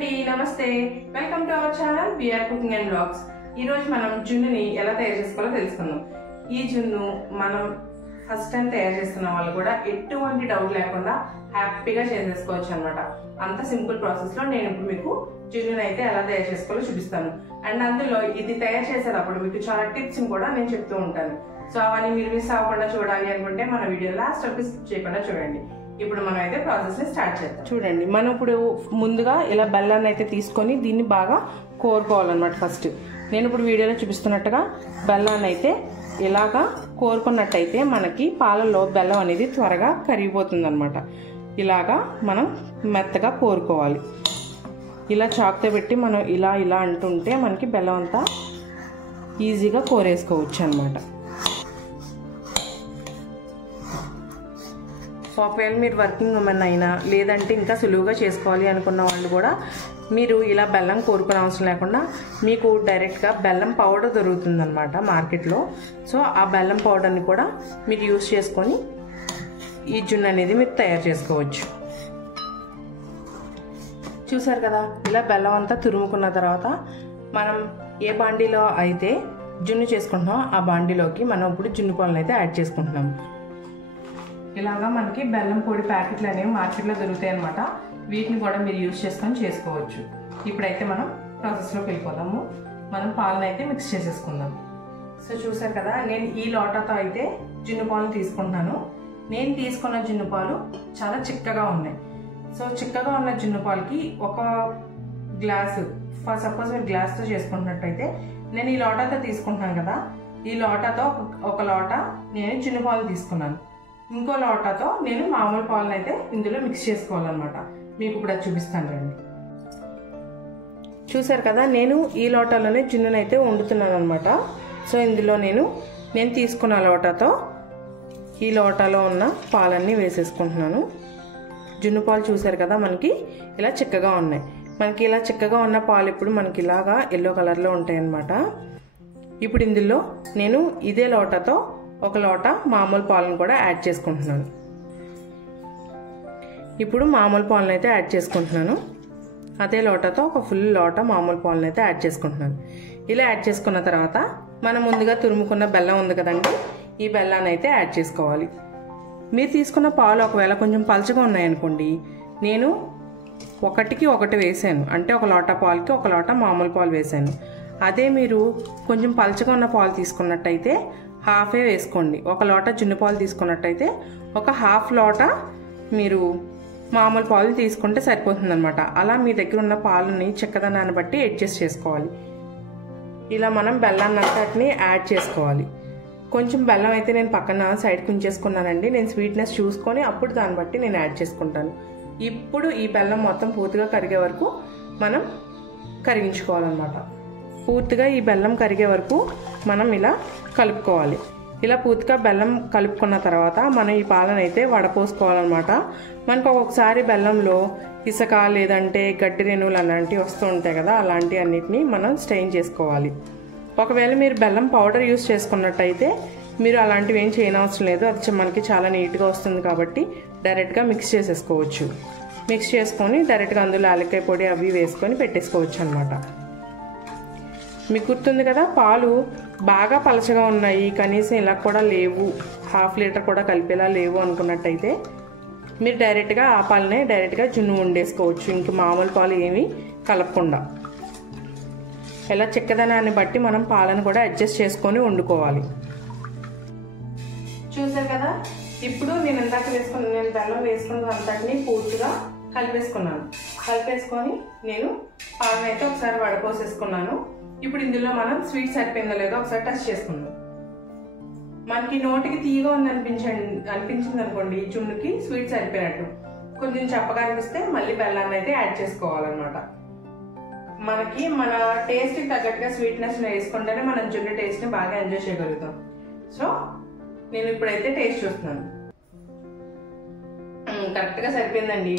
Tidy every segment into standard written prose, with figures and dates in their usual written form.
అండి నమస్తే welcome to our channel BR cooking and vlogs. ఈ రోజు మనం జున్నుని ఎలా తయారు చేసుకోవాలో తెలుసుకుందాం. ఈ జున్ను మనం ఫస్ట్ టైం తయారు చేస్తున్న వాళ్ళు కూడా ఎటువంటి డౌట్ లేకుండా హ్యాపీగా చేసేసుకోవచ్చు అనమాట. అంత సింపుల్ ప్రాసెస్ లో నేను ఇప్పుడు మీకు జున్నుని అయితే ఎలా తయారు చేసుకోవాలో చూపిస్తాను. అండ్ అందులో ఇది తయారు చేసేటప్పుడు మీకు చాలా టిప్స్ కూడా నేను చెప్తూ ఉంటాను. సో అవన్నీ మీరు మిస్ అవ్వకుండా చూడాలి అనుకుంటే మన వీడియో లాస్ట్ వరకు స్కిప్ చేయకుండా చూడండి. ఇప్పుడు మనం అయితే ప్రాసెస్ ని స్టార్ట్ చేద్దాం. చూడండి, మనం ఇప్పుడు ముందుగా ఇలా బెల్లాన్ని అయితే తీసుకొని దీన్ని బాగా కోరుకోవాలన్నమాట. ఫస్ట్ నేను ఇప్పుడు వీడియోలో చూపిస్తున్నట్టుగా బెల్లాన్ని అయితే ఇలాగా కోరుకున్నట్టయితే మనకి పాలలో బెల్లం అనేది త్వరగా కరిగిపోతుంది అనమాట. ఇలాగా మనం మెత్తగా కోరుకోవాలి. ఇలా చాకుతో పెట్టి మనం ఇలా ఇలా అంటుంటే మనకి బెల్లం అంతా ఈజీగా కోరేసుకోవచ్చు అనమాట. ఒకవేళ మీరు వర్కింగ్ ఉమెన్ అయినా లేదంటే ఇంకా సులువుగా చేసుకోవాలి అనుకున్న వాళ్ళు కూడా మీరు ఇలా బెల్లం కోరుకునే అవసరం లేకుండా మీకు డైరెక్ట్గా బెల్లం పౌడర్ దొరుకుతుంది అనమాట మార్కెట్లో. సో ఆ బెల్లం పౌడర్ని కూడా మీరు యూస్ చేసుకొని ఈ జున్ను అనేది మీరు తయారు చేసుకోవచ్చు. చూసారు కదా, ఇలా బెల్లం అంతా తురుముకున్న తర్వాత మనం ఏ బాండీలో అయితే జున్ను చేసుకుంటున్నామో ఆ బాండీలోకి మనం ఇప్పుడు జున్ను పాలను అయితే యాడ్ చేసుకుంటున్నాం. ఇలాగా మనకి బెల్లం పొడి ప్యాకెట్లు అనేవి మార్కెట్లో దొరుకుతాయి అనమాట. వీటిని కూడా మీరు యూజ్ చేసుకొని చేసుకోవచ్చు. ఇప్పుడైతే మనం ప్రాసెస్లోకి వెళ్ళిపోదాము. మనం పాలను అయితే మిక్స్ చేసేసుకుందాం. సో చూసారు కదా, నేను ఈ లోటాతో అయితే జున్ను పాలను తీసుకుంటున్నాను. నేను తీసుకున్న జున్ను పాలు చాలా చిక్కగా ఉన్నాయి. సో చిక్కగా ఉన్న జున్ను పాలకి ఒక గ్లాసు, ఫర్ సపోజ్ మీరు గ్లాస్తో చేసుకుంటున్నట్టయితే నేను ఈ లోటాతో తీసుకుంటున్నాను కదా, ఈ లోటాతో ఒక లోట నేను జున్ను పాలు తీసుకున్నాను. ఇంకో లోటాతో నేను మామూలు పాలను అయితే ఇందులో మిక్స్ చేసుకోవాలన్నమాట. మీకు ఇప్పుడు అది చూపిస్తాను రండి. చూసారు కదా, నేను ఈ లోటాలోనే జున్నును అయితే వండుతున్నాను అనమాట. సో ఇందులో నేను తీసుకున్న లోటాతో ఈ లోటాలో ఉన్న పాలన్నీ వేసేసుకుంటున్నాను. జున్ను పాలు చూసారు కదా, మనకి ఇలా చిక్కగా ఉన్నాయి. మనకి ఇలా చిక్కగా ఉన్న పాలు ఇప్పుడు మనకి ఇలాగా ఎల్లో కలర్లో ఉంటాయి అన్నమాట. ఇప్పుడు ఇందులో నేను ఇదే లోటాతో ఒక లోట మామూలు పాలను కూడా యాడ్ చేసుకుంటున్నాను. ఇప్పుడు మామూలు పాలను అయితే యాడ్ చేసుకుంటున్నాను. అదే లోటాతో ఒక ఫుల్ లోట మామూలు పాలను అయితే యాడ్ చేసుకుంటున్నాను. ఇలా యాడ్ చేసుకున్న తర్వాత మనం ముందుగా తురుముకున్న బెల్లం ఉంది కదండి, ఈ బెల్లాన్ని అయితే యాడ్ చేసుకోవాలి. మీరు తీసుకున్న పాలు ఒకవేళ కొంచెం పలచగా ఉన్నాయనుకోండి, నేను 1:1 వేసాను. అంటే ఒక లోట పాలకి ఒక లోట మామూలు పాలు వేసాను. అదే మీరు కొంచెం పలచగా ఉన్న పాలు తీసుకున్నట్టయితే హాఫే వేసుకోండి. ఒక లోట జున్ను పాలు తీసుకున్నట్టయితే ఒక హాఫ్ లోట మీరు మామూలు పాలు తీసుకుంటే సరిపోతుంది అనమాట. అలా మీ దగ్గర ఉన్న పాలని చిక్కదనాన్ని బట్టి అడ్జస్ట్ చేసుకోవాలి. ఇలా మనం బెల్లాన్ని అంతటిని యాడ్ చేసుకోవాలి. కొంచెం బెల్లం అయితే నేను పక్కన సైడ్కి ఉంచేసుకున్నానండి. నేను స్వీట్నెస్ చూసుకొని అప్పుడు దాన్ని బట్టి నేను యాడ్ చేసుకుంటాను. ఇప్పుడు ఈ బెల్లం మొత్తం పూర్తిగా కరిగే వరకు మనం కరిగించుకోవాలన్నమాట. పూర్తిగా ఈ బెల్లం కరిగే వరకు మనం ఇలా కలుపుకోవాలి. ఇలా పూర్తిగా బెల్లం కలుపుకున్న తర్వాత మనం ఈ పాలను అయితే వడపోసుకోవాలన్నమాట. మనకు ఒక్కొక్కసారి బెల్లంలో ఇసుక లేదంటే గడ్డి రేణువులు అలాంటివి వస్తూ ఉంటాయి కదా, అలాంటి అన్నిటినీ మనం స్ట్రెయిన్ చేసుకోవాలి. ఒకవేళ మీరు బెల్లం పౌడర్ యూస్ చేసుకున్నట్టయితే మీరు అలాంటివి ఏం చేయనవసరం లేదు. అది మనకి చాలా నీట్గా వస్తుంది కాబట్టి డైరెక్ట్గా మిక్స్ చేసేసుకోవచ్చు. మిక్స్ చేసుకొని డైరెక్ట్గా అందులో యాలక్కాయ పొడి అవి వేసుకొని పెట్టేసుకోవచ్చు అనమాట. మీకు గుర్తుంది కదా, పాలు బాగా పలచగా ఉన్నాయి, కనీసం ఇలా కూడా లేవు, హాఫ్ లీటర్ కూడా కలిపేలా లేవు అనుకున్నట్టయితే మీరు డైరెక్ట్గా ఆ పాలనే డైరెక్ట్గా జున్ను వండేసుకోవచ్చు. ఇంక మామూలు పాలు ఏమీ కలపకుండా. ఇలా చిక్కదనాన్ని బట్టి మనం పాలను కూడా అడ్జస్ట్ చేసుకొని వండుకోవాలి. చూసారు కదా, ఇప్పుడు నేను ఇందాక నేను బెల్లం వేసుకున్న అంతటిని పూర్తిగా కలిపేసుకొని నేను పాలను అయితే ఒకసారి వడపోసేసుకున్నాను. ఇప్పుడు ఇందులో మనం స్వీట్ సరిపోయిందో లేదో ఒకసారి టెస్ట్ చేసుకుందాం. మనకి నోటికి తీయగా ఉంది అనిపించింది అనుకోండి, జున్నుకి స్వీట్ సరిపోయినట్టు. కొంచెం చప్పగా అనిపిస్తే మళ్ళీ బెల్లాన్ని అయితే యాడ్ చేసుకోవాలన్నమాట. మనకి మన టేస్ట్కి తగ్గట్టుగా స్వీట్నెస్ వేసుకుంటేనే మనం జున్ను టేస్ట్ని బాగా ఎంజాయ్ చేయగలుగుతాం. సో నేను ఇప్పుడైతే టేస్ట్ చూస్తున్నాను. కరెక్ట్గా సరిపోయిందండి.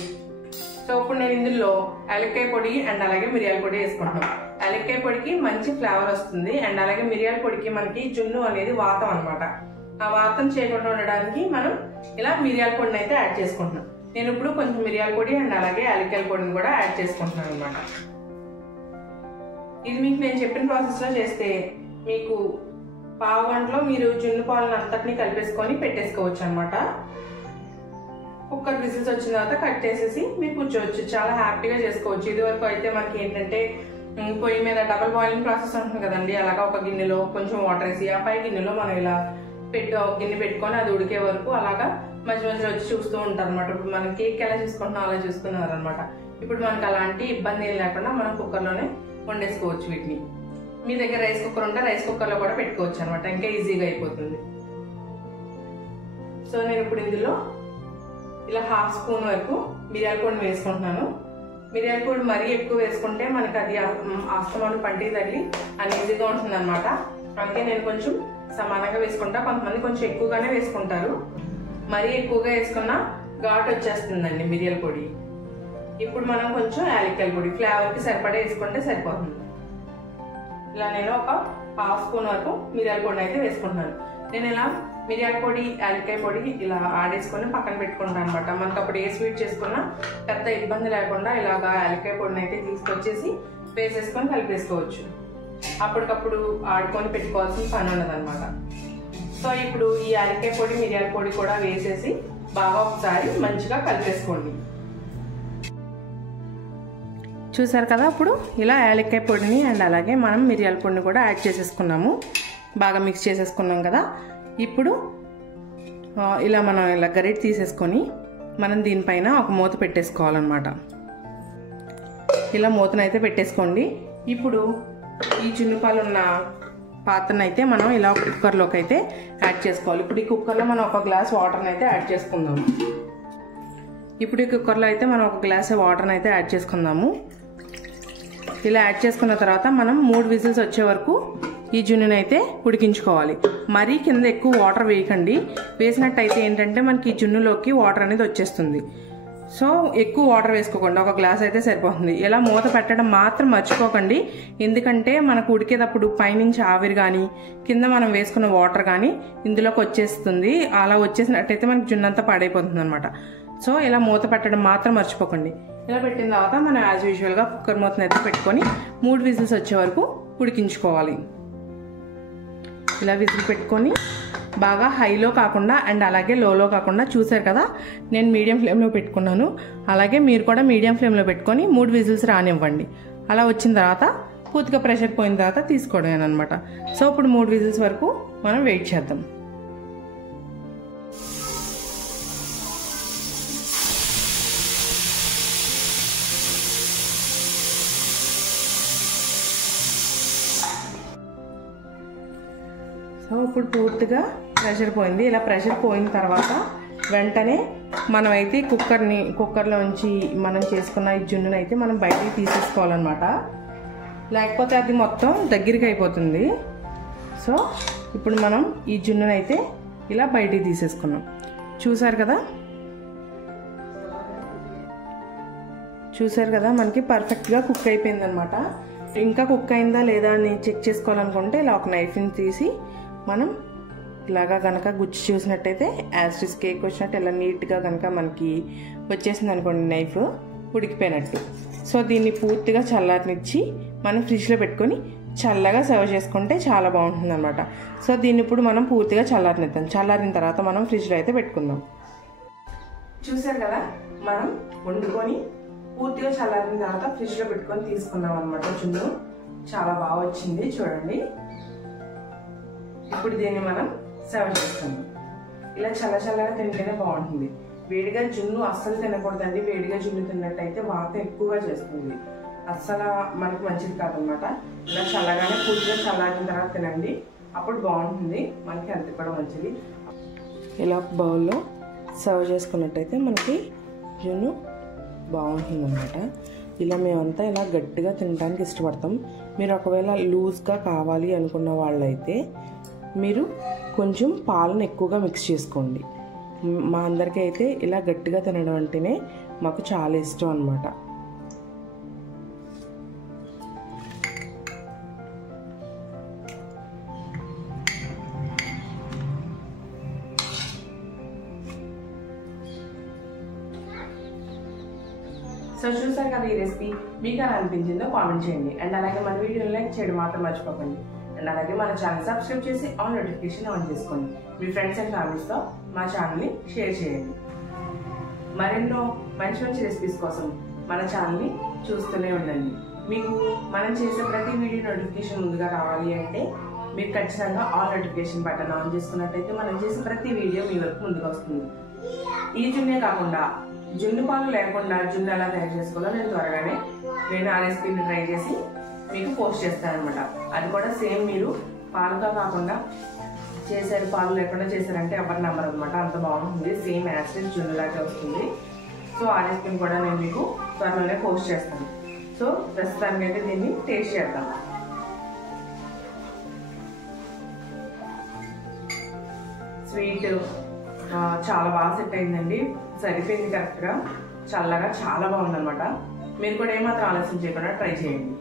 సో ఇప్పుడు నేను ఇందులో యాలక్కాయ పొడి అండ్ అలాగే మిరియాల పొడి వేసుకుంటాను. యాలక్కాయ పొడికి మంచి ఫ్లేవర్ వస్తుంది. అండ్ అలాగే మిరియాల పొడికి మనకి జున్ను అనేది వాతం అనమాట. ఆ వాతం చేయకుండా ఉండడానికి మనం ఇలా మిరియాల పొడిని అయితే యాడ్ చేసుకుంటున్నాం. నేను ఇప్పుడు కొంచెం మిరియాల పొడి అండ్ అలాగే యాలక్కాయల పొడిని కూడా యాడ్ చేసుకుంటున్నాను అనమాట. ఇది మీకు నేను చెప్పిన ప్రాసెస్లో చేస్తే మీకు పావు గంటలో మీరు జున్ను పాలను అంతటిని కలిపేసుకొని పెట్టేసుకోవచ్చు అనమాట. కుక్కర్ విజిల్స్ వచ్చిన తర్వాత కట్ చేసేసి మీరు కూర్చోవచ్చు, చాలా హ్యాపీగా చేసుకోవచ్చు. ఇది వరకు అయితే మనకి ఏంటంటే పొయ్యి మీద డబల్ బాయిలింగ్ ప్రాసెస్ ఉంటుంది కదండి, అలాగా ఒక గిన్నెలో కొంచెం వాటర్ వేసి ఆ పై గిన్నెలో మనం ఇలా గిన్నె పెట్టుకొని అది ఉడికే వరకు అలాగా మధ్య మధ్యలో వచ్చి చూస్తూ ఉంటారు అనమాట. ఇప్పుడు మనం కేక్ ఎలా చూసుకుంటున్నాం అలా చూస్తున్నారు అనమాట. ఇప్పుడు మనకు అలాంటి ఇబ్బంది ఏం లేకుండా మనం కుక్కర్లోనే వండేసుకోవచ్చు వీటిని. మీ దగ్గర రైస్ కుక్కర్ ఉంటే రైస్ కుక్కర్లో కూడా పెట్టుకోవచ్చు అనమాట, ఇంకా ఈజీగా అయిపోతుంది. సో నేను ఇప్పుడు ఇందులో ఇలా 1/2 స్పూన్ వరకు మిరియాల పొడిని వేసుకుంటున్నాను. మిరియాల పొడి మరీ ఎక్కువ వేసుకుంటే మనకి అది ఆస్తమాను పంటికి తగిలి అన్ఈజీగా ఉంటుంది అనమాట. అందుకే నేను కొంచెం సమానంగా వేసుకుంటా. కొంతమంది కొంచెం ఎక్కువగానే వేసుకుంటారు, మరీ ఎక్కువగా వేసుకున్నా ఘాటు వచ్చేస్తుందండి మిరియాల పొడి. ఇప్పుడు మనం కొంచెం యాలక్కాయల పొడి ఫ్లేవర్కి సరిపడా వేసుకుంటే సరిపోతుంది. ఇలా నేను ఒక 1/2 స్పూన్ వరకు మిరియాల పొడిని అయితే వేసుకుంటున్నాను. నేను ఇలా మిరియాల పొడి యాలక్కాయ పొడి ఇలా ఆడేసుకొని పక్కన పెట్టుకుంటాను అనమాట. మనకు అప్పుడు ఏ స్వీట్ చేసుకున్నా పెద్ద ఇబ్బంది లేకుండా ఇలాగా యాలక్కాయ పొడిని అయితే తీసుకొచ్చేసి వేసేసుకొని కలిపేసుకోవచ్చు. అప్పటికప్పుడు ఆడుకొని పెట్టుకోవాల్సిన పని ఉండదు అనమాట. సో ఇప్పుడు ఈ యాలక్కాయ పొడి మిరియాల పొడి కూడా వేసేసి బాగా ఒకసారి మంచిగా కలిపేసుకోండి. చూసారు కదా, ఇప్పుడు ఇలా యాలక్కాయ పొడిని అండ్ అలాగే మనం మిరియాల పొడిని కూడా యాడ్ చేసేసుకున్నాము, బాగా మిక్స్ చేసేసుకున్నాం కదా. ఇప్పుడు ఇలా మనం ఇలా గరిటె తీసేసుకొని మనం దీనిపైన ఒక మూత పెట్టేసుకోవాలన్నమాట. ఇలా మూతనైతే పెట్టేసుకోండి. ఇప్పుడు ఈ జున్నుపాలు ఉన్న పాత్రను అయితే మనం ఇలా కుక్కర్లోకి అయితే యాడ్ చేసుకోవాలి. ఇప్పుడు ఈ కుక్కర్లో మనం 1 గ్లాస్ వాటర్ని అయితే యాడ్ చేసుకుందాము. ఇప్పుడు ఈ కుక్కర్లో అయితే మనం 1 గ్లాస్ వాటర్ని అయితే యాడ్ చేసుకుందాము. ఇలా యాడ్ చేసుకున్న తర్వాత మనం 3 విజిల్స్ వచ్చే వరకు ఈ జున్నుని అయితే ఉడికించుకోవాలి. మరీ కింద ఎక్కువ వాటర్ వేయకండి, వేసినట్టయితే ఏంటంటే మనకి ఈ జున్నులోకి వాటర్ అనేది వచ్చేస్తుంది. సో ఎక్కువ వాటర్ వేసుకోకండి, 1 గ్లాస్ అయితే సరిపోతుంది. ఇలా మూత పెట్టడం మాత్రం మర్చిపోకండి, ఎందుకంటే మనకు ఉడికేటప్పుడు పైనుంచి ఆవిరి కానీ కింద మనం వేసుకున్న వాటర్ కానీ ఇందులోకి వచ్చేస్తుంది. అలా వచ్చేసినట్టయితే మనకి జున్ను అంతా పాడైపోతుంది అనమాట. సో ఇలా మూత పెట్టడం మాత్రం మర్చిపోకండి. ఇలా పెట్టిన తర్వాత మనం యాజ్ యూజువల్గా కుక్కర్ మూతను అయితే పెట్టుకొని 3 విజిల్స్ వచ్చే వరకు ఉడికించుకోవాలి. ఇలా విజిల్ పెట్టుకొని బాగా హైలో కాకుండా అండ్ అలాగే లోలో కాకుండా, చూసారు కదా నేను మీడియం ఫ్లేమ్లో పెట్టుకున్నాను, అలాగే మీరు కూడా మీడియం ఫ్లేమ్లో పెట్టుకొని 3 విజిల్స్ రానివ్వండి. అలా వచ్చిన తర్వాత పూర్తిగా ప్రెషర్ పోయిన తర్వాత తీసుకోవడం అనమాట. సో ఇప్పుడు 3 విజిల్స్ వరకు మనం వెయిట్ చేద్దాం. సో ఇప్పుడు పూర్తిగా ప్రెషర్ పోయింది. ఇలా ప్రెషర్ పోయిన తర్వాత వెంటనే మనమైతే కుక్కర్లోంచి మనం చేసుకున్న ఈ జున్నుని అయితే మనం బయటికి తీసేసుకోవాలన్నమాట, లేకపోతే అది మొత్తం దగ్గరికి అయిపోతుంది. సో ఇప్పుడు మనం ఈ జున్నుని అయితే ఇలా బయటికి తీసేసుకున్నాం. చూసారు కదా మనకి పర్ఫెక్ట్గా కుక్ అయిపోయింది అనమాట. ఇంకా కుక్ అయిందా లేదా అని చెక్ చేసుకోవాలనుకుంటే ఇలా ఒక నైఫ్ని తీసి మనం ఇలాగా కనుక గుచ్చి చూసినట్టయితే యాస్టిస్ కేక్ వచ్చినట్టు ఇలా నీట్గా కనుక మనకి వచ్చేసింది అనుకోండి, నైఫ్ ఉడికిపోయినట్టు. సో దీన్ని పూర్తిగా చల్లారనిచ్చి మనం ఫ్రిడ్జ్లో పెట్టుకొని చల్లగా సర్వ్ చేసుకుంటే చాలా బాగుంటుంది అనమాట. సో దీన్ని ఇప్పుడు మనం పూర్తిగా చల్లారనిద్దాం. చల్లారిన తర్వాత మనం ఫ్రిడ్జ్లో అయితే పెట్టుకుందాం. చూసారు కదా, మనం వండుకొని పూర్తిగా చల్లారిన తర్వాత ఫ్రిడ్జ్లో పెట్టుకొని తీసుకున్నాం అనమాట. జున్ను చాలా బాగా వచ్చింది చూడండి. ఇప్పుడు దీన్ని మనం సర్వ్ చేసుకుందాం. ఇలా చల్లగా తింటేనే బాగుంటుంది. వేడిగా జున్ను అస్సలు తినకూడదండి. వేడిగా జున్ను తిన్నట్టయితే వాతం ఎక్కువగా చేస్తుంది, అస్సలు మనకి మంచిది కాదనమాట. ఇలా చల్లగానే పూర్తిగా చల్లారిన తర్వాత తినండి, అప్పుడు బాగుంటుంది, మనకి హెల్త్ కూడా మంచిది. ఇలా బౌల్లో సర్వ్ చేసుకున్నట్టయితే మనకి జున్ను బాగుంటుంది అనమాట. ఇలా మేమంతా ఇలా గట్టిగా తినడానికి ఇష్టపడతాం. మీరు ఒకవేళ లూజ్గా కావాలి అనుకున్న వాళ్ళైతే మీరు కొంచెం పాలను ఎక్కువగా మిక్స్ చేసుకోండి. మా అందరికీ అయితే ఇలా గట్టిగా తినడం అంటేనే మాకు చాలా ఇష్టం అన్నమాట. సో చూసారు కదా ఈ రెసిపీ, మీకు ఎలా అనిపించిందో కామెంట్ చేయండి. అండ్ అలాగే మన వీడియోని లైక్ చేయడం మాత్రం మర్చిపోకండి. అండ్ అలాగే మన ఛానల్ సబ్స్క్రైబ్ చేసి ఆల్ నోటిఫికేషన్ ఆన్ చేసుకోండి. మీ ఫ్రెండ్స్ అండ్ ఫ్యామిలీస్తో మా ఛానల్ని షేర్ చేయండి. మరెన్నో మంచి మంచి రెసిపీస్ కోసం మన ఛానల్ని చూస్తూనే ఉండండి. మీకు మనం చేసే ప్రతి వీడియో నోటిఫికేషన్ ముందుగా రావాలి అంటే మీరు ఖచ్చితంగా ఆల్ నోటిఫికేషన్ బటన్ ఆన్ చేసుకున్నట్టయితే మనం చేసే ప్రతి వీడియో మీ వరకు ముందుగా వస్తుంది. ఈ జున్నే కాకుండా జున్ను పాలు లేకుండా జున్ను ఎలా తయారు చేసుకోవాలో నేను ఆ రెసిపీని ట్రై చేసి మీకు పోస్ట్ చేస్తాను అనమాట. అది కూడా సేమ్ మీరు పాలుగా కాకుండా చేశారు, పాలు లేకుండా చేశారంటే ఎవరి నెంబర్ అనమాట, అంత బాగుంటుంది. సేమ్ యాసిడ్ జున్నులాగే వస్తుంది. సో ఆ రెసిపీని కూడా నేను మీకు త్వరలోనే పోస్ట్ చేస్తాను. సో ప్రస్తుతానికి అయితే దీన్ని టేస్ట్ చేద్దాం. స్వీట్ చాలా బాగా సెట్ అయిందండి, సరిపోయింది కరెక్ట్గా, చల్లగా చాలా బాగుందన్నమాట. మీరు కూడా ఏమాత్రం ఆలస్యం చేయకుండా ట్రై చేయండి.